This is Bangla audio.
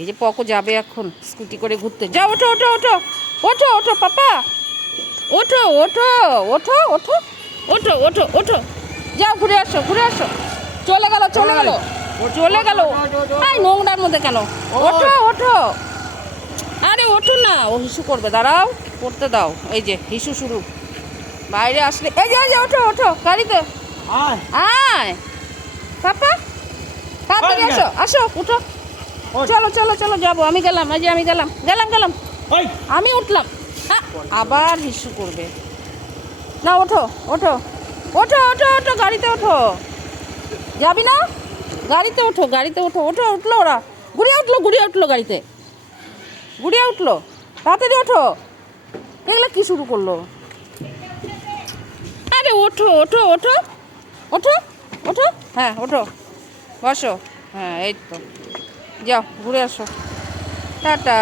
এই যে পকো যাবে এখন স্কুটি করে ঘুরতে। যাও, ওঠো ওঠো ওঠো ওঠো ওঠো পাপা, ওঠো ওঠো ওঠো ওঠো ওঠো ওঠো ওঠো, যাও ঘুরে আসো ঘুরে আসো। চলে গেল চলে গেল চলে গেল। এই নোংরার মধ্যে কেন? ওঠো ওঠো, আরে ওঠো না, ও হিসু করবে, দাঁড়াও করতে দাও। এই যে হিসু শুরু, বাইরে আসলে এই যে ওঠো ওঠো গাড়িতে আয় পাপা, তাড়াতাড়ি আসো আসো উঠো। চলো চলো চলো যাবো, আমি গেলাম, এই যে আমি গেলাম গেলাম গেলাম, আমি উঠলাম। আবার হিসু করবে না, ওঠো ওঠো ওঠো ওঠো ওঠো গাড়িতে ওঠো। যাবি না? গাড়িতে ওঠো গাড়িতে ওঠো ওঠো, উঠলো ওরা, ঘুরিয়ে উঠলো গাড়িতে, ঘুরিয়ে উঠলো, তাড়াতাড়ি ওঠো। এগুলো কি শুরু করলো? আরে ওঠো ওঠো ওঠো ওঠো ওঠো, হ্যাঁ ওঠো বসো, হ্যাঁ এই তো, যাও ঘুরে আসো, টাটা।